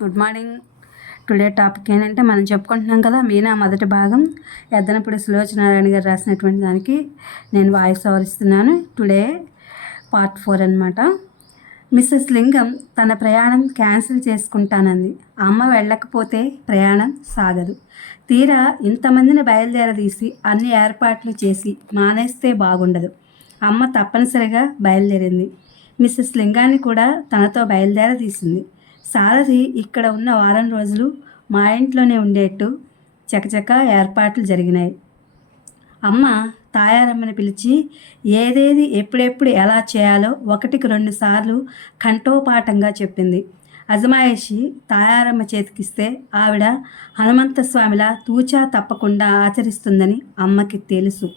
Good morning. Today topic ఏంటంటే మనం చెప్పుకుంటున్నాం కదా మీనా మొదటి భాగం ఎద్దనపూడి సులోచనారాయణ గారు రాసినటువంటి దానికి నేను వాయిస్ ఓవర్ ఇస్తున్నాను. టుడే పార్ట్ 4 అనమాట. మిస్సెస్ లింగం తన ప్రయాణం క్యాన్సిల్ చేసుకుంటానంది. అమ్మ వెళ్ళకపోతే ప్రయాణం సాగదు. తీరా ఇంతమందిని బయలుదేరదీసి అన్ని ఏర్పాట్లు చేసి మానేస్తే బాగుండదు. అమ్మ తప్పనిసరిగా బయలుదేరింది. మిస్సెస్ లింగాన్ని కూడా తనతో బయలుదేరదీసింది. సారథి ఇక్కడ ఉన్న వారం రోజులు మా ఇంట్లోనే ఉండేట్టు చకచకా ఏర్పాట్లు జరిగినాయి. అమ్మ తాయారమ్మని పిలిచి ఏదేది ఎప్పుడెప్పుడు ఎలా చేయాలో 1-2 సార్లు కంఠోపాఠంగా చెప్పింది. అజమాయిషి తాయారమ్మ చేతికిస్తే ఆవిడ హనుమంత స్వామిలా తూచా తప్పకుండా ఆచరిస్తుందని అమ్మకి తెలుసు.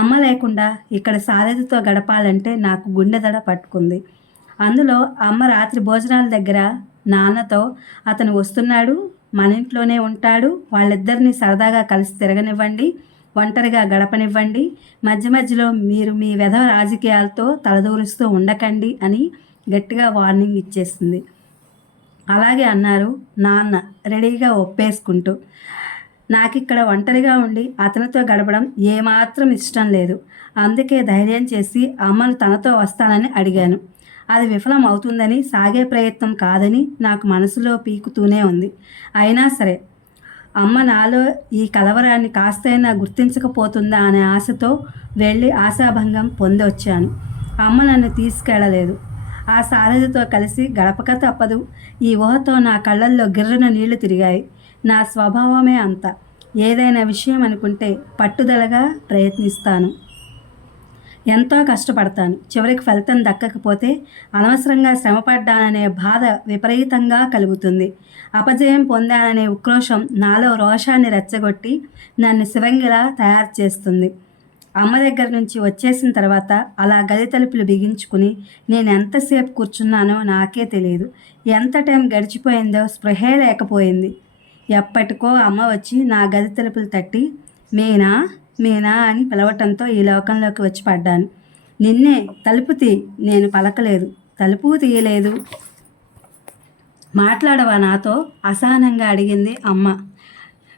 అమ్మ లేకుండా ఇక్కడ సారథితో గడపాలంటే నాకు గుండెదడ పట్టుకుంది. అందులో అమ్మ రాత్రి భోజనాల దగ్గర నాన్నతో అతను వస్తున్నాడు, మన ఇంట్లోనే ఉంటాడు, వాళ్ళిద్దరినీ సరదాగా కలిసి తిరగనివ్వండి, ఒంటరిగా గడపనివ్వండి, మధ్య మధ్యలో మీరు మీ వెధవ రాజకీయాలతో తలదూరుస్తూ ఉండకండి అని గట్టిగా వార్నింగ్ ఇచ్చేసింది. అలాగే అన్నారు నాన్న రెడీగా ఒప్పేసుకుంటూ. నాకిక్కడ ఒంటరిగా ఉండి అతనితో గడపడం ఏమాత్రం ఇష్టం లేదు. అందుకే ధైర్యం చేసి అమ్మను తనతో వస్తానని అడిగాను. అది విఫలం అవుతుందని, సాగే ప్రయత్నం కాదని నాకు మనసులో పీకుతూనే ఉంది. అయినా సరే అమ్మ నాలో ఈ కలవరాన్ని కాస్తైనా గుర్తించకపోతుందా అనే ఆశతో వెళ్ళి ఆశాభంగం పొంది వచ్చాను. అమ్మ నన్ను తీసుకెళ్ళలేదు. ఆ సారథితో కలిసి గడపక తప్పదు. ఈ ఊహతో నా కళ్ళల్లో గిర్రన నీళ్లు తిరిగాయి. నా స్వభావమే అంత. ఏదైనా విషయం అనుకుంటే పట్టుదలగా ప్రయత్నిస్తాను, ఎంతో కష్టపడతాను. చివరికి ఫలితం దక్కకపోతే అనవసరంగా శ్రమపడ్డాననే బాధ విపరీతంగా కలుగుతుంది. అపజయం పొందాననే ఉక్రోషం నాలో రోషాన్ని రెచ్చగొట్టి నన్ను శివంగిలా తయారు చేస్తుంది. అమ్మ దగ్గర నుంచి వచ్చేసిన తర్వాత అలా గది తలుపులు బిగించుకుని నేను ఎంతసేపు కూర్చున్నానో నాకే తెలియదు. ఎంత టైం గడిచిపోయిందో స్పృహే లేకపోయింది. ఎప్పటికో అమ్మ వచ్చి నా గది తలుపులు తట్టి మీనా మీనా అని పిలవటంతో ఈ లోకంలోకి వచ్చి పడ్డాను. నిన్నే, తలుపు తీ. నేను పలకలేదు, తలుపు తీయలేదు. మాట్లాడవా నాతో అసహనంగా అడిగింది అమ్మ.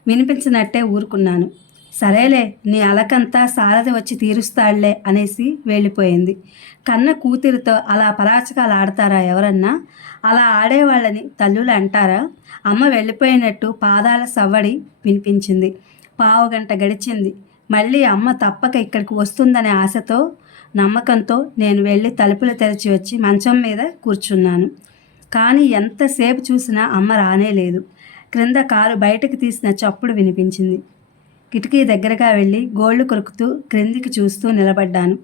వినిపించినట్టే ఊరుకున్నాను. సరేలే, నీ అలకంతా సారథి వచ్చి తీరుస్తాడులే అనేసి వెళ్ళిపోయింది. కన్న కూతురితో అలా పరాచకాలు ఆడతారా ఎవరన్నా? అలా ఆడేవాళ్ళని తల్లులు అంటారా? అమ్మ వెళ్ళిపోయినట్టు పాదాల సవ్వడి వినిపించింది. పావుగంట గడిచింది. మళ్ళీ అమ్మ తప్పక ఇక్కడికి వస్తుందనే ఆశతో, నమ్మకంతో నేను వెళ్ళి తలుపులు తెరిచి వచ్చి మంచం మీద కూర్చున్నాను. కానీ ఎంతసేపు చూసినా అమ్మ రానేలేదు. క్రింద కారు బయటకు తీసిన చప్పుడు వినిపించింది. కిటికీ దగ్గరగా వెళ్ళి గోళ్లు కొరుకుతూ క్రిందికి చూస్తూ నిలబడ్డాను.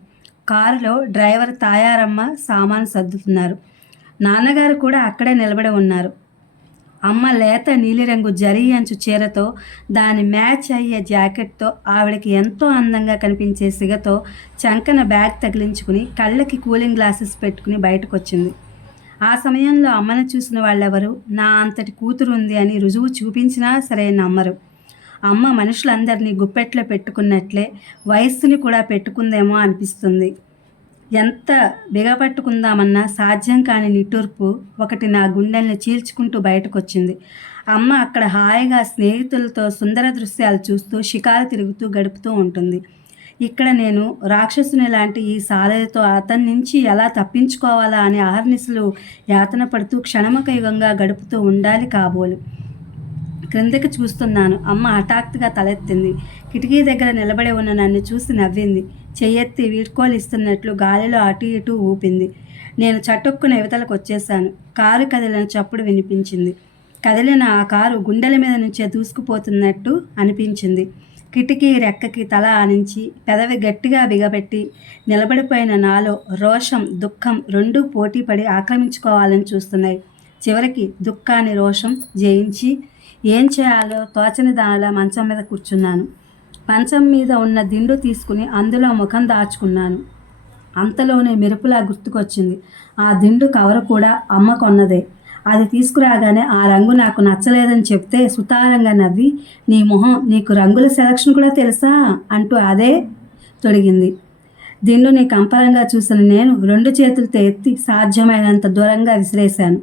కారులో డ్రైవర్ తాయారమ్మ సామాను సర్దుతున్నారు. నాన్నగారు కూడా అక్కడే నిలబడి ఉన్నారు. అమ్మ లేత నీలిరంగు జరీ అంచు చీరతో, దాని మ్యాచ్ అయ్యే జాకెట్తో, ఆవిడకి ఎంతో అందంగా కనిపించే సిగతో చంకన బ్యాగ్ తగిలించుకుని కళ్ళకి కూలింగ్ గ్లాసెస్ పెట్టుకుని బయటకు వచ్చింది. ఆ సమయంలో అమ్మను చూసిన వాళ్ళెవరు నా అంతటి కూతురు ఉంది అని రుజువు చూపించినా సరే నమ్మరు. అమ్మ మనుషులందరినీ గుప్పెట్లో పెట్టుకున్నట్లే వయస్సుని కూడా పెట్టుకుందేమో అనిపిస్తుంది. ఎంత బిగపట్టుకుందామన్నా సాధ్యం కాని నిట్టూర్పు ఒకటి నా గుండెల్ని చీల్చుకుంటూ బయటకొచ్చింది. అమ్మ అక్కడ హాయిగా స్నేహితులతో సుందర దృశ్యాలు చూస్తూ షికారు తిరుగుతూ గడుపుతూ ఉంటుంది. ఇక్కడ నేను రాక్షసుని లాంటి ఈ సారథితో అతని నుంచి ఎలా తప్పించుకోవాలా అని అహర్నిశలు యాతన పడుతూ క్షణమొక యుగంగా గడుపుతూ ఉండాలి కాబోలు. క్రిందకి చూస్తున్నాను. అమ్మ హఠాత్తుగా తలెత్తింది. కిటికీ దగ్గర నిలబడి ఉన్న నన్ను చూసి నవ్వింది. చెయ్యెత్తి వీడ్కోలు ఇస్తున్నట్లు గాలిలో అటు ఇటు ఊపింది. నేను చటుక్కున యువతలకు వచ్చేశాను. కారు కదిలిన చప్పుడు వినిపించింది. కదిలిన ఆ కారు గుండెల మీద నుంచే దూసుకుపోతున్నట్టు అనిపించింది. కిటికీ రెక్కకి తల ఆనించి పెదవి గట్టిగా బిగబెట్టి నిలబడిపోయిన నాలో రోషం, దుఃఖం రెండూ పోటీపడి ఆక్రమించుకోవాలని చూస్తున్నాయి. చివరికి దుఃఖాన్ని రోషం జయించి ఏం చేయాలో తోచని దానిలా మంచం మీద కూర్చున్నాను. మంచం మీద ఉన్న దిండు తీసుకుని అందులో ముఖం దాచుకున్నాను. అంతలోనే మెరుపులా గుర్తుకొచ్చింది. ఆ దిండు కవరు కూడా అమ్మ కొన్నదే. అది తీసుకురాగానే ఆ రంగు నాకు నచ్చలేదని చెప్తే సుతారంగా నవ్వి, నీ మొహం, నీకు రంగుల సెలక్షన్ కూడా తెలుసా అంటూ అదే తొడిగింది. దిండుని కంపరంగా చూసిన నేను 2 చేతులతో ఎత్తి సాధ్యమైనంత దూరంగా విసిరేశాను.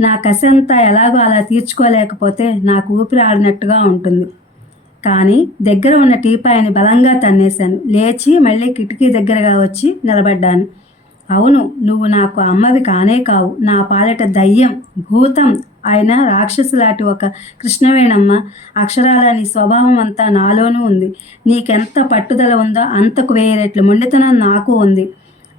నా కసి అంతా ఎలాగో అలా తీర్చుకోలేకపోతే నాకు ఊపిరి ఆడినట్టుగా ఉంటుంది. కానీ దగ్గర ఉన్న టీపాయిని బలంగా తన్నేశాను. లేచి మళ్ళీ కిటికీ దగ్గరగా వచ్చి నిలబడ్డాను. అవును, నువ్వు నాకు అమ్మవి కానే కావు. నా పాలిట దయ్యం, భూతం అయిన రాక్షసులాంటి ఒక కృష్ణవేణమ్మ. అక్షరాల నీ స్వభావం అంతా నాలోనూ ఉంది. నీకెంత పట్టుదల ఉందో అంతకు 1000 రెట్లు మొండితనం నాకు ఉంది.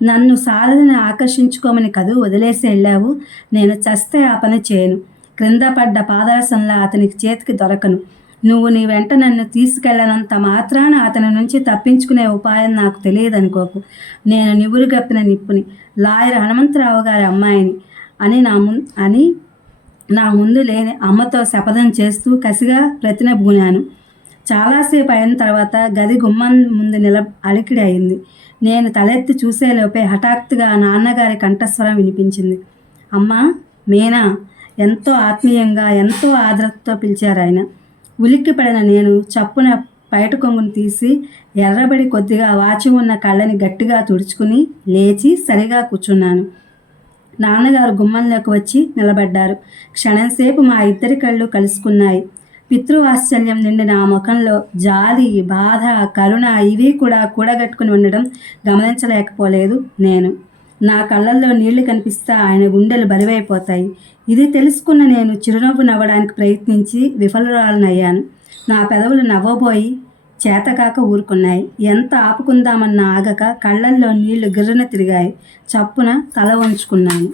నన్ను సారథిని ఆకర్షించుకోమని కదూ వదిలేసి వెళ్ళావు. నేను చస్తే ఆ పని చేయను. క్రింద పడ్డ పాదరసంలా అతనికి చేతికి దొరకను. నువ్వు నీ వెంట నన్ను తీసుకెళ్ళనంత మాత్రాన అతని నుంచి తప్పించుకునే ఉపాయం నాకు తెలియదనుకోకు. నేను నివురు గప్పిన నిప్పుని, లాయర్ హనుమంతరావు గారి అమ్మాయిని అని నా ముందు లేని అమ్మతో శపథం చేస్తూ కసిగా ప్రతినబూనాను. చాలాసేపు అయిన తర్వాత గది గుమ్మం ముందు అలికిడి అయింది. నేను తలెత్తి చూసేలోపే హఠాత్తుగా నాన్నగారి కంఠస్వరం వినిపించింది. అమ్మా, మీనా. ఎంతో ఆత్మీయంగా, ఎంతో ఆదరతో పిలిచారు ఆయన. ఉలిక్కిపడిన నేను చప్పున పైట కొంగును తీసి ఎర్రబడి కొద్దిగా వాచి ఉన్న కళ్ళని గట్టిగా తుడుచుకుని లేచి సరిగా కూర్చున్నాను. నాన్నగారు గుమ్మంలోకి వచ్చి నిలబడ్డారు. క్షణంసేపు మా ఇద్దరి కళ్ళు కలుసుకున్నాయి. పితృవాత్సల్యం నిండిన ఆ ముఖంలో జాలి, బాధ, కరుణ ఇవి కూడా కూడగట్టుకుని ఉండడం గమనించలేకపోలేదు నేను. నా కళ్ళల్లో నీళ్లు కనిపిస్తే ఆయన గుండెలు బరువైపోతాయి. ఇది తెలుసుకున్న నేను చిరునవ్వు నవ్వడానికి ప్రయత్నించి విఫలురాలనయ్యాను. నా పెదవులు నవ్వబోయి చేతకాక ఊరుకున్నాయి. ఎంత ఆపుకుందామన్న ఆగక కళ్ళల్లో నీళ్లు గిర్రన తిరిగాయి. చప్పున తల వంచుకున్నాను.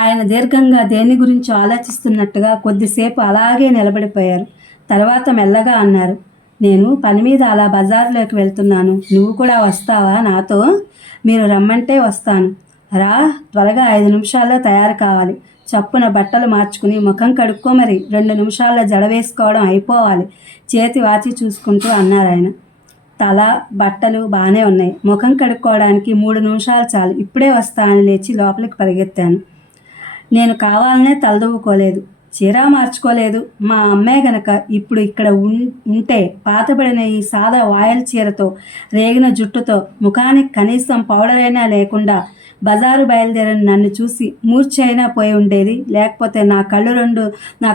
ఆయన దీర్ఘంగా దేని గురించి ఆలోచిస్తున్నట్టుగా కొద్దిసేపు అలాగే నిలబడిపోయారు. తర్వాత మెల్లగా అన్నారు, నేను పని మీద అలా బజారులోకి వెళ్తున్నాను. నువ్వు కూడా వస్తావా నాతో? మీరు రమ్మంటే వస్తాను. రా, త్వరగా 5 నిమిషాల్లో తయారు కావాలి. చప్పున బట్టలు మార్చుకుని ముఖం కడుక్కో, మరి 2 నిమిషాల్లో జడ వేసుకోవడం అయిపోవాలి. చేతి వాచి చూసుకుంటూ అన్నారు ఆయన. తల, బట్టలు బాగానే ఉన్నాయి. ముఖం కడుక్కోవడానికి 3 నిమిషాలు చాలు. ఇప్పుడే వస్తా అని లేచి లోపలికి పరిగెత్తాను. నేను కావాలనే తలదూవుకోలేదు, చీర మార్చుకోలేదు. మా అమ్మే గనక ఇప్పుడు ఇక్కడ ఉంటే పాతబడిన ఈ సాదా వాయల్ చీరతో, రేగిన జుట్టుతో, ముఖానికి కనీసం పౌడర్ అయినా లేకుండా బజారు బయలుదేరిన నన్ను చూసి మూర్ఛైనా పోయి ఉండేది. లేకపోతే నా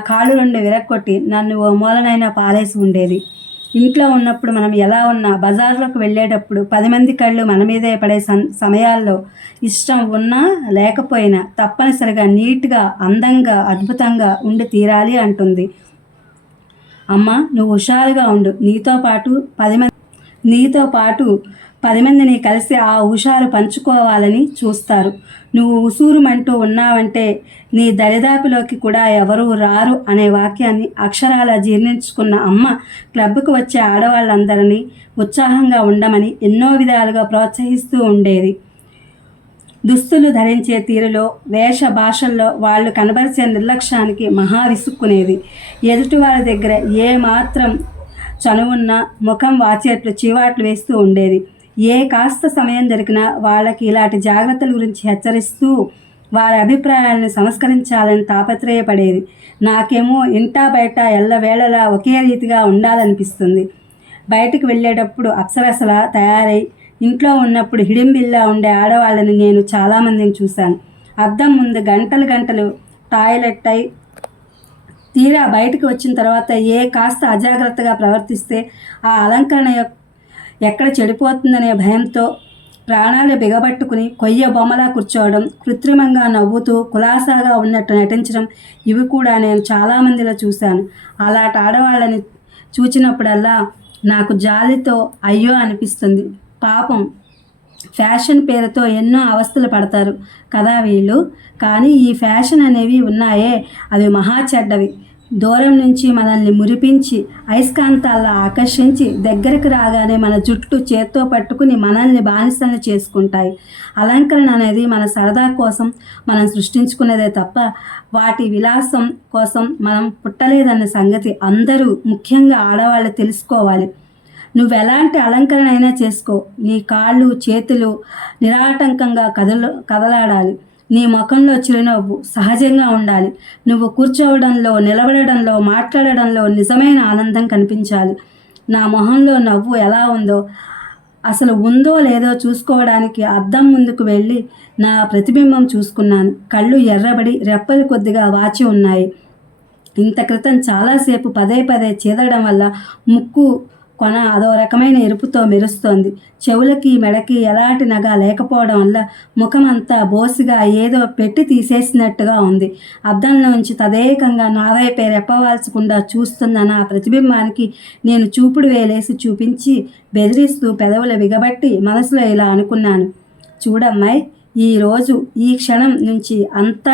కాళ్ళు రెండు విరక్కొట్టి నన్ను ఓ మూలనైనా పారేసి ఉండేది. ఇంట్లో ఉన్నప్పుడు మనం ఎలా ఉన్నా బజార్లోకి వెళ్ళేటప్పుడు 10 మంది కళ్ళు మన మీదే పడే సమయాల్లో ఇష్టం ఉన్నా లేకపోయినా తప్పనిసరిగా నీట్గా, అందంగా, అద్భుతంగా ఉండి తీరాలి అంటుంది అమ్మ. నువ్వు హుషారుగా ఉండు. నీతో పాటు 10 మందిని కలిసి ఆ హుషారు పంచుకోవాలని చూస్తారు. నువ్వు ఉసూరుమంటూ ఉన్నావంటే నీ దరిదాపులోకి కూడా ఎవరూ రారు అనే వాక్యాన్ని అక్షరాల జీర్ణించుకున్న అమ్మ క్లబ్కు వచ్చే ఆడవాళ్ళందరినీ ఉత్సాహంగా ఉండమని ఎన్నో విధాలుగా ప్రోత్సహిస్తూ ఉండేది. దుస్తులు ధరించే తీరులో, వేష భాషల్లో వాళ్ళు కనబరిచే నిర్లక్ష్యానికి మహా విసుక్కునేది. ఎదుటివారి దగ్గర ఏ మాత్రం చనువున్నా ముఖం వాచేట్లు చీవాట్లు వేస్తూ ఉండేది. ఏ కాస్త సమయం దొరికినా వాళ్ళకి ఇలాంటి జాగ్రత్తల గురించి హెచ్చరిస్తూ వారి అభిప్రాయాలను సంస్కరించాలని తాపత్రయపడేది. నాకేమో ఇంటా బయట ఎల్లవేళలా ఒకే రీతిగా ఉండాలనిపిస్తుంది. బయటకు వెళ్ళేటప్పుడు అప్సరసలా తయారై, ఇంట్లో ఉన్నప్పుడు హిడింబిల్లా ఉండే ఆడవాళ్ళని నేను చాలామందిని చూశాను. అద్దం ముందు గంటలు టాయిలెట్ అయి తీరా బయటకు వచ్చిన తర్వాత ఏ కాస్త అజాగ్రత్తగా ప్రవర్తిస్తే ఆ అలంకరణ ఎక్కడ చెడిపోతుందనే భయంతో ప్రాణాలు బిగబట్టుకుని కొయ్య బొమ్మలా కూర్చోవడం, కృత్రిమంగా నవ్వుతూ కులాసాగా ఉన్నట్టు నటించడం ఇవి కూడా నేను చాలామందిలో చూశాను. అలాంటి ఆడవాళ్ళని చూచినప్పుడల్లా నాకు జాలితో అయ్యో అనిపిస్తుంది. పాపం, ఫ్యాషన్ పేరుతో ఎన్నో అవస్థలు పడతారు కదా వీళ్ళు. కానీ ఈ ఫ్యాషన్ అనేవి ఉన్నాయే, అవి మహా చెడ్డవి. దూరం నుంచి మనల్ని మురిపించి అయస్కాంతాల్లో ఆకర్షించి దగ్గరకు రాగానే మన జుట్టు చేత్తో పట్టుకుని మనల్ని బానిసలను చేసుకుంటాయి. అలంకరణ అనేది మన సరదా కోసం మనం సృష్టించుకునేదే తప్ప వాటి విలాసం కోసం మనం పుట్టలేదన్న సంగతి అందరూ, ముఖ్యంగా ఆడవాళ్ళు తెలుసుకోవాలి. నువ్వెలాంటి అలంకరణ అయినా చేసుకో, నీ కాళ్ళు చేతులు నిరాటంకంగా కదలాడాలి. నీ ముఖంలో చిరునవ్వు సహజంగా ఉండాలి. నువ్వు కూర్చోవడంలో, నిలబడడంలో, మాట్లాడడంలో నిజమైన ఆనందం కనిపించాలి. నా మొహంలో నవ్వు ఎలా ఉందో అసలు ఉందో లేదో చూసుకోవడానికి అద్దం ముందుకు వెళ్ళి నా ప్రతిబింబం చూసుకున్నాను. కళ్ళు ఎర్రబడి రెప్పలు కొద్దిగా వాచి ఉన్నాయి. ఇంత క్రితం చాలాసేపు పదే పదే చీదడం వల్ల ముక్కు కొన అదో రకమైన ఎరుపుతో మెరుస్తోంది. చెవులకి మెడకి ఎలాంటి నగ లేకపోవడం వల్ల ముఖం అంతా బోసిగా ఏదో పెట్టి తీసేసినట్టుగా ఉంది. అద్దంలోంచి తదేకంగా నా వైపే రెప్పవాల్చకుండా చూస్తున్న నా ప్రతిబింబానికి నేను చూపుడు వేలేసి చూపించి బెదిరిస్తూ పెదవులు బిగబట్టి మనసులో ఇలా అనుకున్నాను. చూడమ్మాయి, ఈరోజు ఈ క్షణం నుంచి అంతా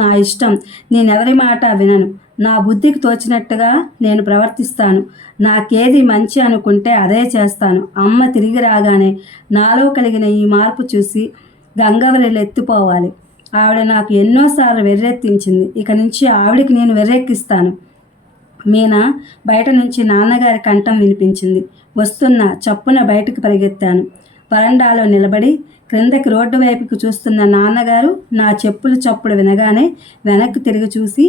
నా ఇష్టం. నేనెవరి మాట వినను. నా బుద్ధికి తోచినట్టుగా నేను ప్రవర్తిస్తాను. నాకేది మంచి అనుకుంటే అదే చేస్తాను. అమ్మ తిరిగి రాగానే నాలో కలిగిన ఈ మార్పు చూసి గంగవల్లిలు ఎత్తిపోవాలి. ఆవిడ నాకు ఎన్నోసార్లు వెర్రెత్తించింది. ఇక నుంచి ఆవిడికి నేను వెర్రెక్కిస్తాను. మీనా బయట నుంచి నాన్నగారి కంఠం వినిపించింది. వస్తున్న చప్పున బయటకు పరిగెత్తాను. వరండాలో నిలబడి క్రిందకి రోడ్డు వైపుకు చూస్తున్న నాన్నగారు నా చెప్పులు చప్పుడు వినగానే వెనక్కి తిరిగి చూసి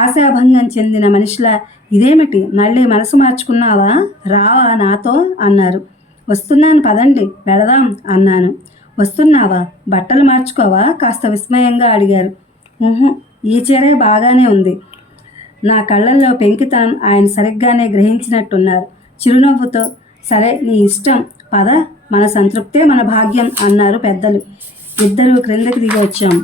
ఆశాభంగం చెందిన మనిషిలా, ఇదేమిటి మళ్ళీ మనసు మార్చుకున్నావా, రావా నాతో అన్నారు. వస్తున్నాను పదండి వెళదాం అన్నాను. వస్తున్నావా, బట్టలు మార్చుకోవా కాస్త విస్మయంగా అడిగారు. ఈ చీరే బాగానే ఉంది. నా కళ్ళల్లో పెంకితనం ఆయన సరిగ్గానే గ్రహించినట్టున్నారు. చిరునవ్వుతో, సరే నీ ఇష్టం, పద, మన సంతృప్తే మన భాగ్యం అన్నారు పెద్దలు. ఇద్దరూ క్రిందకి దిగి వచ్చాం.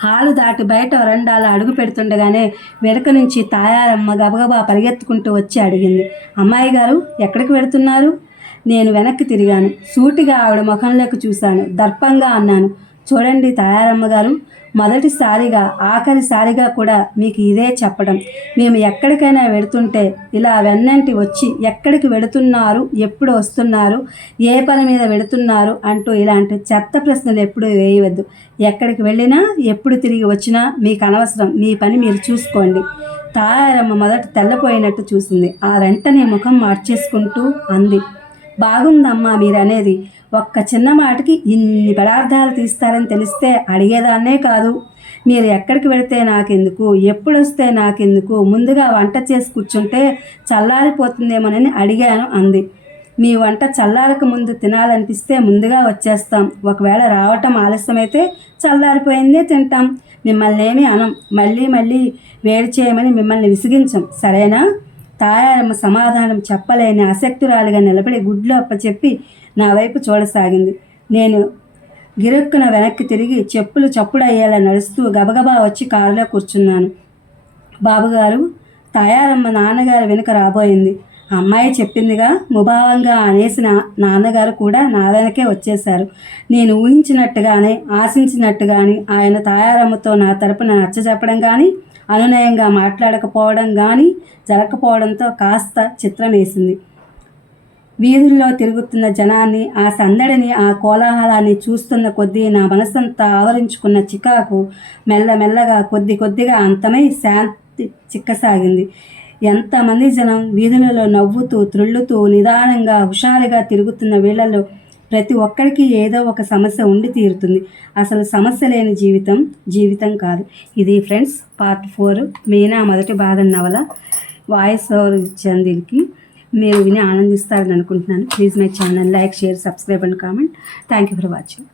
హాలు దాటి బయట వరండాలో అడుగు పెడుతుండగానే వెనుక నుంచి తాయారమ్మ గబగబా పరిగెత్తుకుంటూ వచ్చి అడిగింది, అమ్మాయి గారు ఎక్కడికి వెళుతున్నారు? నేను వెనక్కి తిరిగాను. సూటిగా ఆవిడ ముఖంలోకి చూశాను. దర్పంగా అన్నాను, చూడండి తాయారమ్మ గారు, మొదటిసారిగా ఆఖరిసారిగా కూడా మీకు ఇదే చెప్పడం. మేము ఎక్కడికైనా వెళుతుంటే ఇలా వెన్నంటి వచ్చి ఎక్కడికి వెళుతున్నారు, ఎప్పుడు వస్తున్నారు, ఏ పని మీద వెళుతున్నారు అంటూ ఇలాంటి చెత్త ప్రశ్నలు ఎప్పుడు వేయవద్దు. ఎక్కడికి వెళ్ళినా ఎప్పుడు తిరిగి వచ్చినా మీకు అనవసరం. మీ పని మీరు చూసుకోండి. తాయారమ్మ మొదట తెల్లపోయినట్టు చూసింది. ఆ వెంటనే ముఖం మార్చేసుకుంటూ అంది, బాగుందమ్మా మీరనేది. ఒక్క చిన్న మాటకి ఇన్ని పదార్థాలు తీస్తారని తెలిస్తే అడిగేదాన్నే కాదు. మీరు ఎక్కడికి వెళితే నాకెందుకు, ఎప్పుడు వస్తే నాకెందుకు, ముందుగా వంట చేసి కూర్చుంటే చల్లారిపోతుందేమోనని అడిగాను అంది. మీ వంట చల్లారక ముందు తినాలనిపిస్తే ముందుగా వచ్చేస్తాం. ఒకవేళ రావటం ఆలస్యమైతే చల్లారిపోయిందే తింటాం. మిమ్మల్ని ఏమీ అనం. మళ్ళీ మళ్ళీ వేడి చేయమని మిమ్మల్ని విసిగించం, సరేనా? తాయారమ్మ సమాధానం చెప్పలేని ఆసక్తురాలిగా నిలబడి గుడ్లు అప్పచెప్పి నా వైపు చూడసాగింది. నేను గిరుక్కున వెనక్కి తిరిగి చెప్పులు చప్పుడయ్యేలా నడుస్తూ గబగబా వచ్చి కారులో కూర్చున్నాను. బాబుగారు, తాయారమ్మ నాన్నగారు వెనుక రాబోయింది. అమ్మాయి చెప్పిందిగా ముభావంగా అనేసిన నాన్నగారు కూడా నా వెనకే వచ్చేశారు. నేను ఊహించినట్టుగానే ఆశించినట్టుగాని ఆయన తాయారమ్మతో నా తరపున నచ్చజెప్పడం కానీ అనునయంగా మాట్లాడకపోవడం కానీ జరగకపోవడంతో కాస్త చిత్రం వేసింది. వీధుల్లో తిరుగుతున్న జనాన్ని, ఆ సందడిని, ఆ కోలాహలాన్ని చూస్తున్న కొద్దీ నా మనసంతా ఆవరించుకున్న చికాకు మెల్లమెల్లగా కొద్దిగా అంతమై శాంతి చిక్కసాగింది. ఎంతమంది జనం వీధులలో నవ్వుతూ త్రుళ్ళుతూ నిదానంగా హుషారుగా తిరుగుతున్న వీళ్లలో ప్రతి ఒక్కరికి ఏదో ఒక సమస్య ఉండి తీరుతుంది. అసలు సమస్య లేని జీవితం కాదు. ఇది ఫ్రెండ్స్ పార్ట్ 4 మీనా మొదటి భాగం నవల. వాయిస్ ఓవర్ ఇచ్చాను. దీనికి మీరు విని ఆనందిస్తారని అనుకుంటున్నాను. Please my channel like, share, subscribe and comment. Thank you for watching.